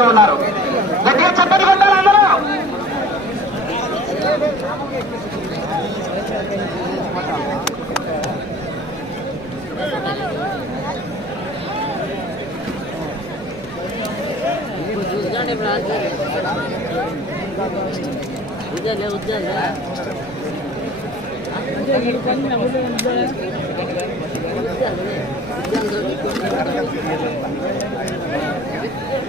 రెడీగా ఉన్నారు. గట్టిగా చెప్పని కొట్టాలి అందరూ. ఉద్యోగ ఉద్యోగ ఉద్యోగ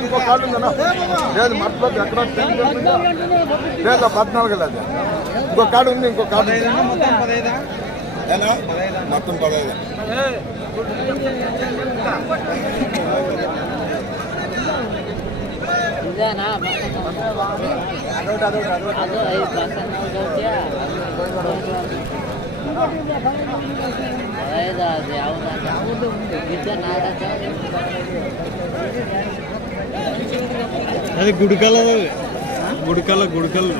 ఇంకో కార్డు ఉందన్నా లేదు మర్చిపోతే ఎక్కడ లేదు పద్నాలుగు లేదు ఇంకో కార్డు ఉంది ఇంకో కార్డు మొత్తం పదహైదు ఇదేనా అదొకటి అదొకటి అదొకటి ఐదు పర్సెంట్ ಐದು ಅದು ಯಾವುದು ಇದ್ದ ನಾಲ್ಕು అది గుడికల్ అది గుడికల్ గుడికల్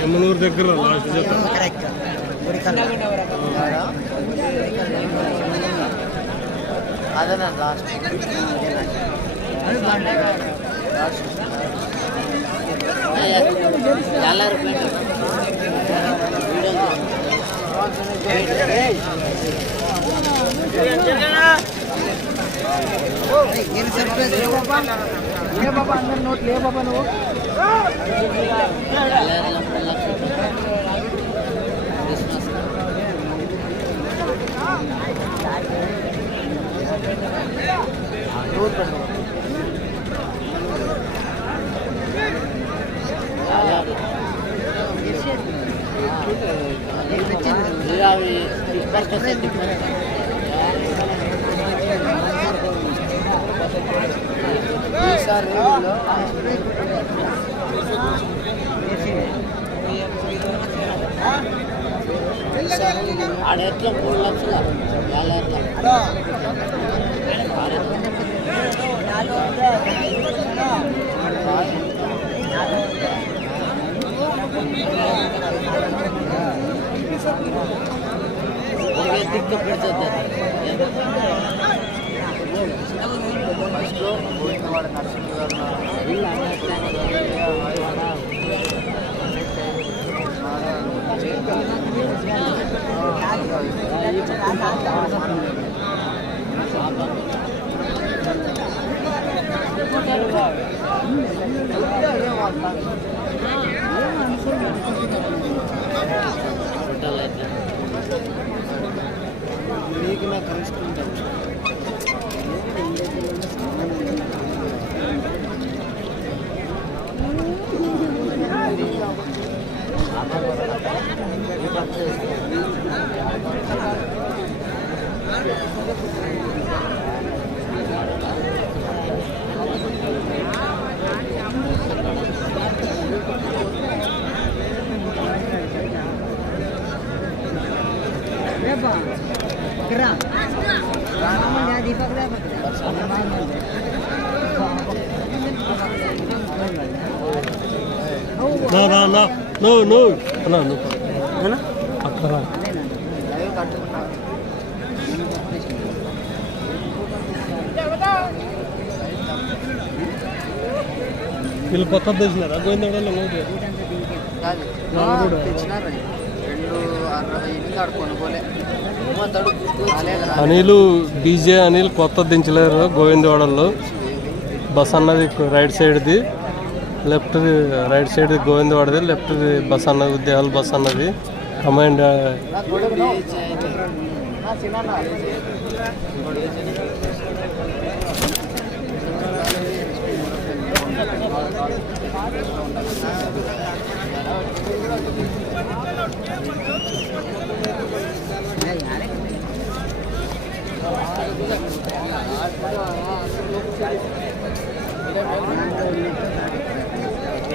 యమనూరు దగ్గర లాస్ట్ జత అదే లాస్ట్ ಎಲ್ಲರೂ ఏ బాబా అందరి నోట్లు ఏ బాబా నువ్వు క్రిస్మస్ ఆడ ఎట్లా మూడు లక్షల వేల ఎట్లా टिक्क फिर जाता है నా నా నా నువ్వు నువ్వు అక్కడ రా. వీళ్ళు కొత్త తెచ్చినారా గోవిందవాడలో కొనుక్కోలే. అనిల్ డీజే అనిల్ కొత్త దించలేరు గోవిందవాడల్లో బస్ అన్నది రైట్ సైడ్ది. లెఫ్ట్ రైట్ సైడ్ గోవిందవాడది లెఫ్ట్ బస్ అన్నది ఉద్యాల బస్ అన్నది. Command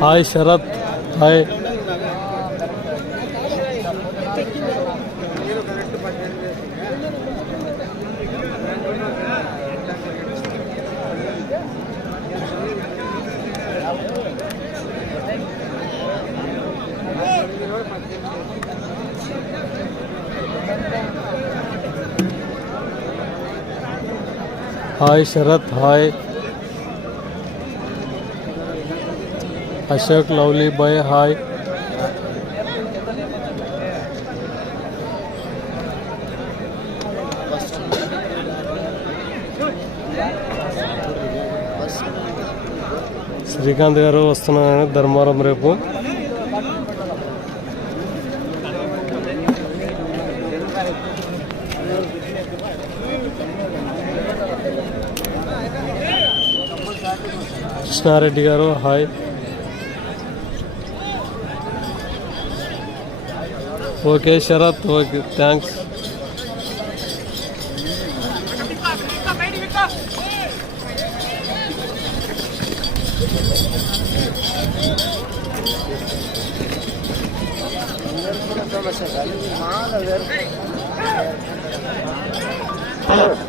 hi Sharath hi hi Sharath hi Ashok lovely boy hi. Srikanth గారు వస్తున్నారని ధర్మవరం రేపు. కృష్ణారెడ్డి గారు hi. okay Sharath okay thanks Veerabrahmendra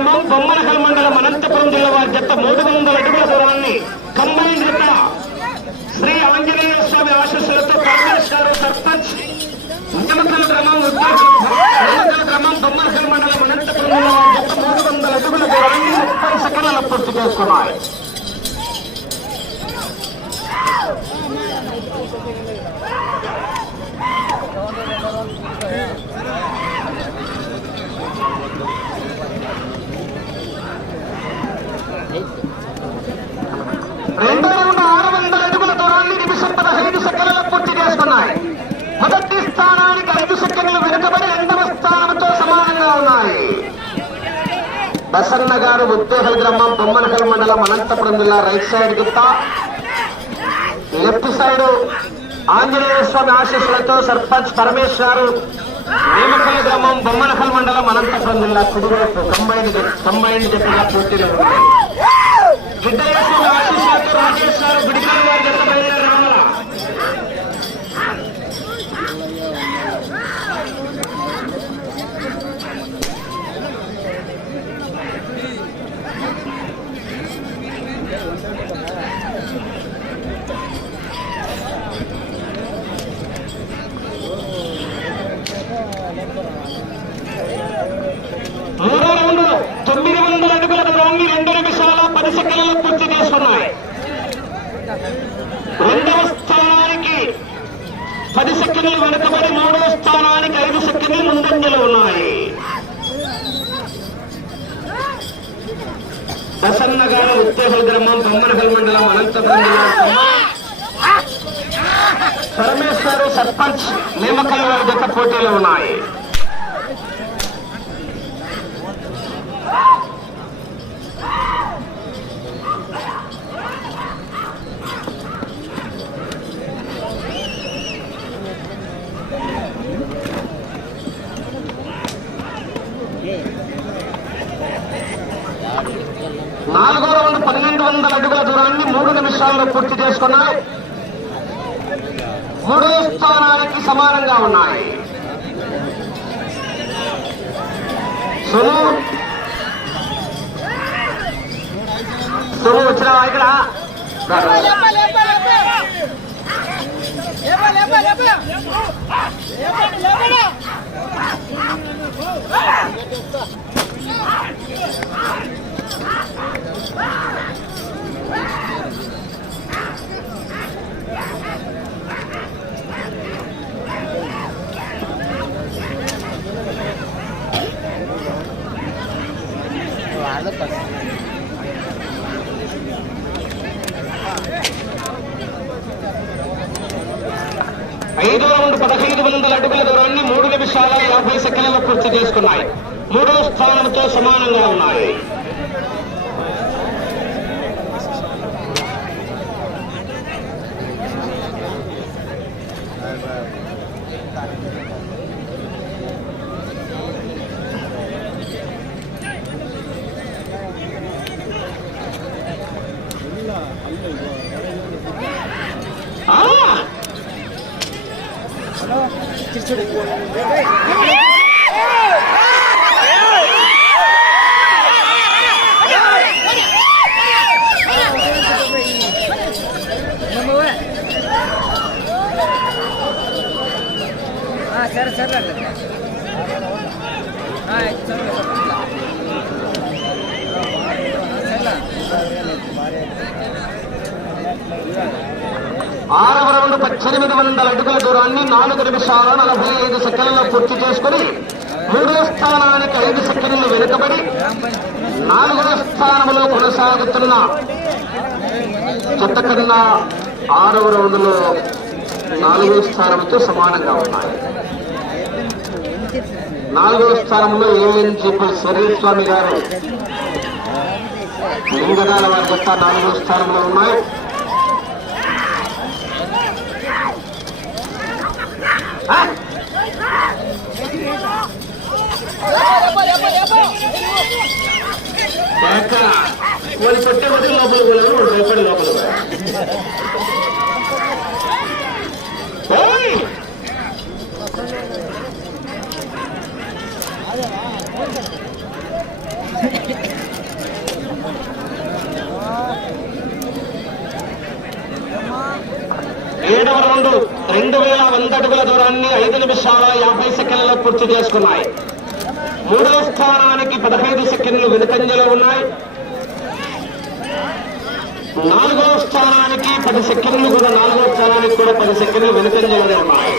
గ్రామం బొమ్మనకల్ మండలం అనంతపురం జిల్లా వారి చెత్త మూడు వందల అడుగుల దూరాన్ని కంబైన్ జత శ్రీ ఆంజనేయ స్వామి ఆశీస్సులతో కాంగ్రెస్ గారు సర్పంచ్ ఉత్తమకల్ గ్రామం ఉత్తేజల గ్రామం బొమ్మనకల్ మండలం అనంతపురం జిల్లా వారి జత మూడు వందల అడుగుల దూరాన్ని ముప్పై సెకండ్ల పూర్తి చేసుకున్నారు రెండో రౌండ్ ఆరు వందల అడుగుల దూరాన్ని నిమిషం పదహైదు సెకండ్లలో పూర్తి చేసుకున్నాయి మొదటి స్థానానికి ఐదు సెకండ్లు వెనుకబడి రెండవ స్థానంతో సమానంగా ఉన్నాయి ప్రసన్న గారు ఉద్యోగుల గ్రామం బొమ్మనకల్ మండలం అనంతపురం జిల్లా right side Gupta. Left side Anjaneya Swamy ఆశీస్సులతో సర్పంచ్ పరమేశ్ నేమకల్ గ్రామం బొమ్మనకల్ మండలం అనంతపురం జిల్లా కుడివైపు కంబైన్డ్ కంబైన్డ్ జట్టుగా పోటీలో ఉన్నాయి గిడ్డయేశ్వర ఆశీస్సులతో రాజేష్ గారు వారి జత బయలుదేరి రావాలా మూడో రౌండ్ తొమ్మిది వందల అడుగుల దూరాన్ని రెండు నిమిషాల పది పూర్తి చేసుకున్నాయి రెండవ స్థానానికి పది సెకండ్లు వెనుకబడి మూడవ స్థానానికి ఐదు సెకండ్లు ముందంజలు ఉన్నాయి. ప్రసన్న గారు ఉత్తేజల గ్రామం బొమ్మనగల్ మండలం అనంతపురం జిల్లా. పరమేశ్వరు సర్పంచ్ నియమకాల వారి పోటీలు ఉన్నాయి నాలుగో రౌండ్ పన్నెండు వందల అడుగుల దూరాన్ని మూడు నిమిషాల్లో పూర్తి చేసుకున్నాయి. మూడో స్థానానికి సమానంగా ఉన్నాయి. సును. సును వచ్చినావా ఇక్కడ. Yeah. ఐదో రౌండ్ పదహైదు వందల అడుగుల దూరాన్ని మూడు నిమిషాల యాభై సెకండ్లలో పూర్తి చేసుకున్నాయి. మూడో స్థానంతో సమానంగా ఉన్నాయి. ಸರ್ ಸರ್ ಹಾಂ ಆಯ್ತು ಸರ್ ఆరవ రౌండ్ పద్దెనిమిది వందల అడుగుల దూరాన్ని నాలుగు నిమిషాల నలభై ఐదు సెకండ్లలో పూర్తి చేసుకుని మూడో స్థానానికి ఐదు సెకండ్లు వెనుకబడి నాలుగవ స్థానంలో కొనసాగుతున్న చెత్త కన్నా ఆరవ రౌండ్లో నాలుగో స్థానంతో సమానంగా ఉన్నాయి. నాలుగవ స్థానంలో ఏఎన్జిపి శరీర్ స్వామి గారు. లింగనాల వారి జత నాలుగో స్థానంలో ఉన్నాయి. వాళ్ళు కొట్టే బట్టి లోపల పోలేము వాడు భయపడి లోపల ఏడవ రెండు రెండు వేల వంద అడుగుల దూరాన్ని ఐదు నిమిషాల యాభై సెకండ్లలో పూర్తి చేసుకున్నాయి. మూడో స్థానానికి పదహైదు సెకండ్లు వెనుకంజలో ఉన్నాయి. నాలుగో స్థానానికి పది సెకండ్లు కూడా నాలుగో స్థానానికి కూడా పది సెకండ్లు వెనుకంజలోనే ఉన్నాయి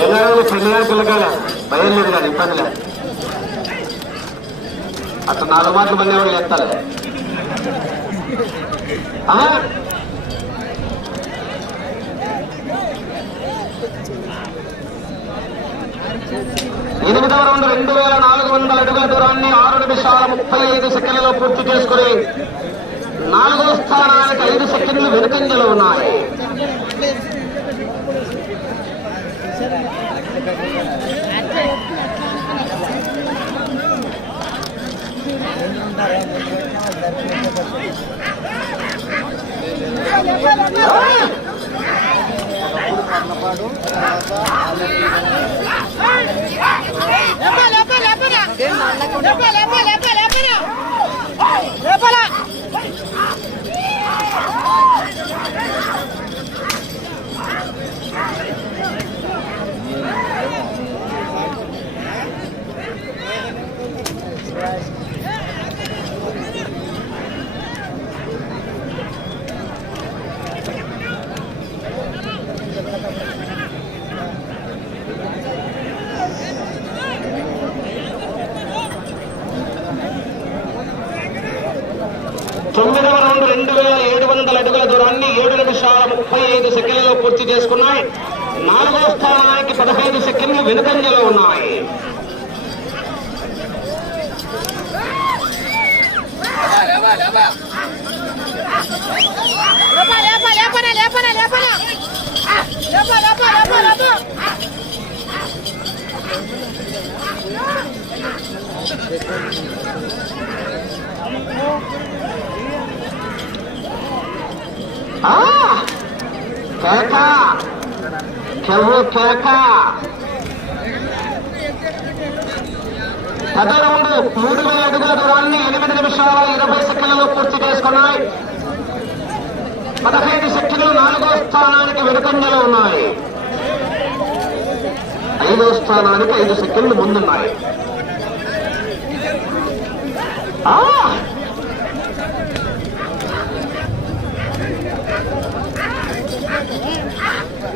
ఏనాడు పిల్లలు పిల్లకాల భయం లేదు కానీ ఇబ్బంది లేదు. అట్లా నాలుగు మాటలు మంది ఎవరు ఎత్తాలి ఎనిమిదవ రౌండ్ రెండు వేల నాలుగు వందల అడుగుల దూరాన్ని ఆరు నిమిషాల ముప్పై ఐదు సెకండ్లలో పూర్తి చేసుకుని నాలుగో స్థానానికి ఐదు సెకండ్లు వెనుకంజలు ఉన్నాయి. అన్నపాడు తర్వాత 来，快来，来！రెండు వేల ఏడు వందల అడుగుల దూరాన్ని ఏడు నిమిషాల ముప్పై ఐదు సెకండ్లలో పూర్తి చేసుకున్నాయి నాలుగో స్థానానికి పదహైదు సెకండ్లు వెనుకంజలో ఉన్నాయి Thank you. కేక! కెవ్వు కేక! పదో రౌండ్ మూడు వేల అడుగుల దూరాన్ని ఎనిమిది నిమిషాల ఇరవై సెకండ్లలో పూర్తి చేసుకున్నాయి. పదహైదు సెకండ్లు నాలుగో స్థానానికి వెనుకంజలో ఉన్నాయి. ఐదో స్థానానికి ఐదు సెకండ్లు ముందున్నాయి.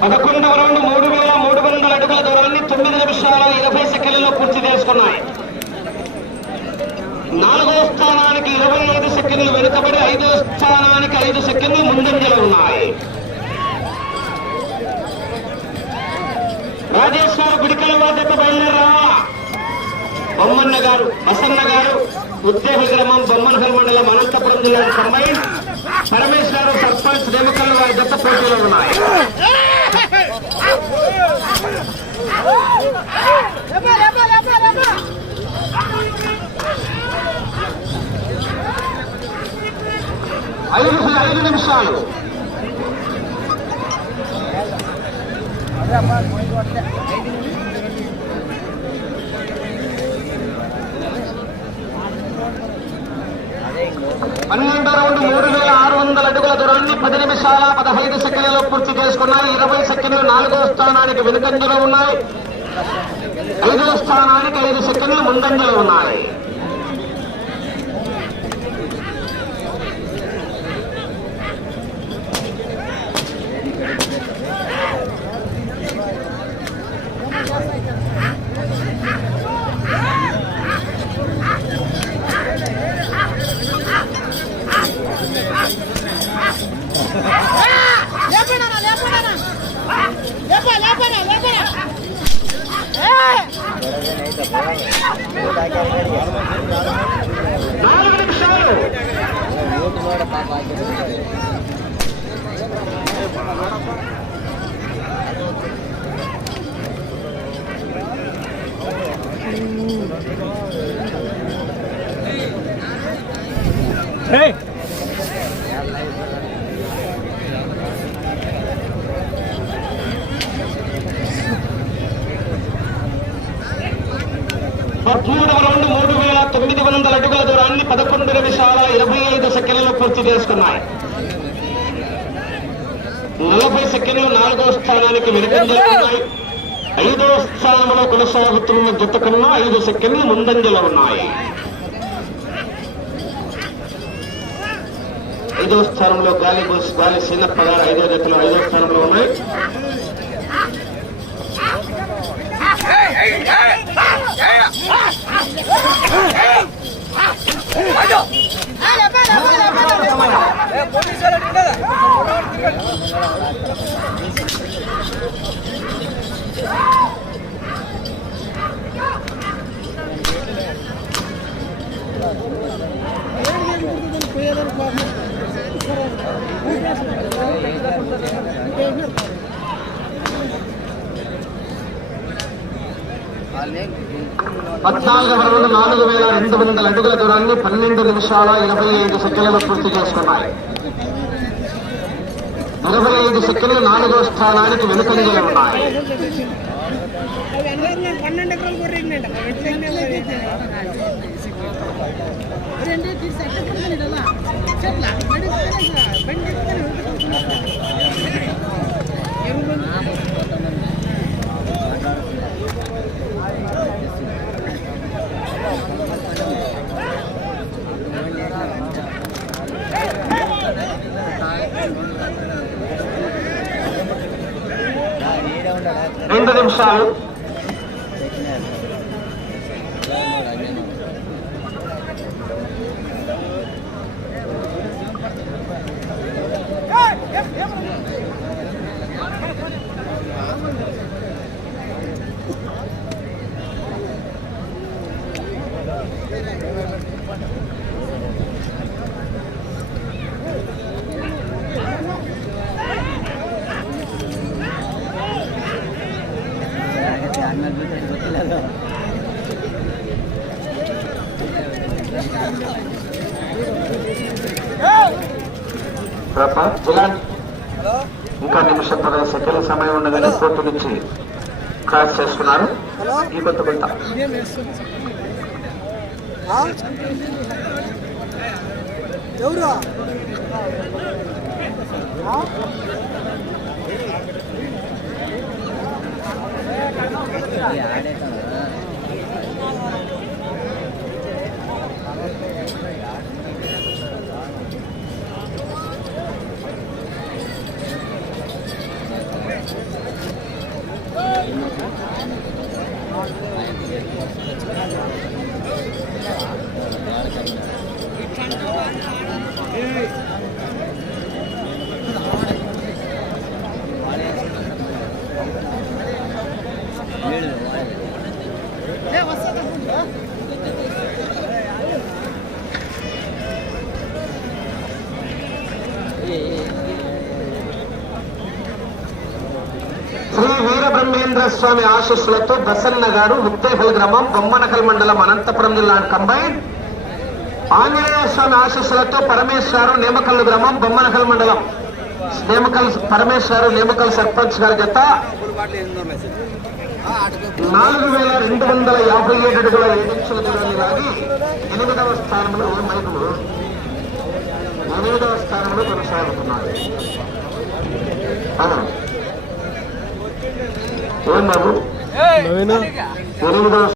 పదకొండవ రౌండ్ మూడు వేల మూడు వందల అడుగుల దూరాన్ని తొమ్మిది నిమిషాల ఇరవై సెకండ్లలో పూర్తి చేసుకున్నాయి. నాలుగో స్థానానికి ఇరవై ఐదు సెకండ్లు వెనుకబడి ఐదో స్థానానికి ఐదు సెకండ్లు ముందంజలో ఉన్నాయి. రాజేశ్వర గుడికల బాధ్యత బయలుదేరా బొమ్మన్న గారు బసన్న గారు ఉద్దేహ గ్రామం బొమ్మనహల్ మండలం అనంతపురం జిల్లా కంబైన్ పరమేశ్వర సర్పంచ్ దేవకల్ వారి జత పోటీలో ఉన్నాయి లేపా లేపా లేపా లేపా ఐదు ఐదు నిమిషాలు పన్నెండు రౌండ్ మూడు వేల ఆరు వందల అడుగుల దూరాన్ని పది నిమిషాల పదహైదు సెకండ్లలో పూర్తి చేసుకున్నాయి. ఇరవై సెకండ్లు నాలుగో స్థానానికి వెనుకంజలో ఉన్నాయి. ఐదో స్థానానికి ఐదు సెకండ్లు ముందంజలో ఉన్నాయి. నాలుగు నిమిషాలు పదమూడవ రౌండ్ మూడు వేల తొమ్మిది వందల అడుగుల దూరాన్ని పదకొండు నిమిషాల ఇరవై ఐదు సెకండ్లలో పూర్తి చేసుకున్నాయి నలభై సెకండ్లు నాలుగో స్థానానికి వెనుకంజలో ఉన్నాయి ఐదో స్థానంలో కొనసాగుతున్న జత కన్నా ఐదు సెకండ్లు ముందంజలో ఉన్నాయి. ఐదో స్థానంలో గాలి బోస్ గాలి సీనప్ప గారు ఐదో జతలో ఐదో స్థానంలో ఉన్నాయి. పోలీసు పద్నాలుగు లేపా నాలుగు వేల రెండు వందల అడుగుల దూరాన్ని పన్నెండు నిమిషాల ఇరవై ఐదు సెకండ్లలో పూర్తి చేసుకున్నాయి. ఇరవై ఐదు సెకండ్లు నాలుగో స్థానానికి వెనుకంజలో ఉన్నాయి పన్నెండు ఎకరాలు రెండు తీసి ఎక్కడ పడుతుంది కదా చెట్ల బండి బండి రెండు నిమిషాలు ఇంకా నిమిషం పదహైదు సెకండ్ల సమయం ఉండగానే కోర్టు నుంచి క్రాస్ చేసుకున్నారు ఈ కొత్త కొంత ఎవరు? వీరబ్రహ్మేంద్ర ఆశస్సులతో బసన్న గారు ముత్తేహల్ గ్రామం బొమ్మనకల్ మండలం అనంతపురం జిల్లా కంబైన్. ఆంజనేయ స్వామి ఆశస్సులతో పరమేశ్వరు నేమకల్ గ్రామం బొమ్మనకల్ మండలం. నేమకల్ పరమేశ్వరు నేమకల్ సర్పంచ్ గారి జత నాలుగు వేల రెండు వందల యాభై ఏడు అడుగుల ఏడించుల దూరాన్ని లాగి ఎనిమిదవ స్థానంలో మైకులు ఎనిమిదవ స్థానంలో కొనసాగుతున్నారు. ఏం బాబు?